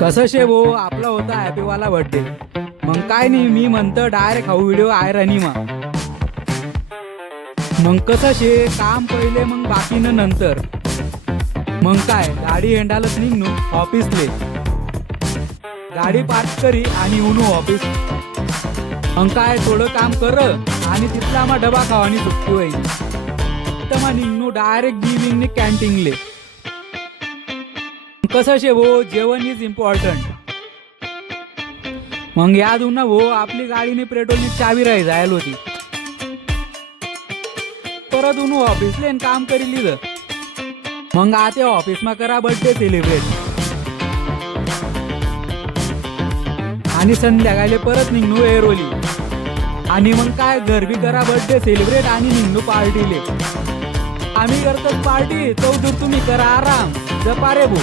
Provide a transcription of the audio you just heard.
कसं शे भो आपला होता हॅपी वाला बर्थडे. मग काय नाही मी म्हणतो डायरेक्ट हाऊ व्हिडिओ आहे रनी मग कसं शे काम पहिले मग बाकीनं नंतर. मग काय गाडी हेंडालच निघणू ऑफिसले. गाडी पार्क करी आणि उनू ऑफिस. मग काय थोडं काम कर आणि तिथला मग डबा खावानी सुट्टी होईल. तर मग निघणू डायरेक्ट गिविंगने कॅन्टीनले. कसं शे भो जेवण इज इम्पॉर्टंट. मग याद ना भो आपली गाडीने पेट्रोलनी चावी राही जायला होती. परत उनू ऑफिसले काम करी लिहिलं. मग आता ऑफिसमा करा बर्थडे सेलिब्रेट आणि संध्याकाळी परत निघणू एरोली. आणि मग काय घर बी करा बर्थडे सेलिब्रेट आणि निघणू पार्टीले. आम्ही करतो पार्टी तो तुम्ही करा आराम जपा रे भो.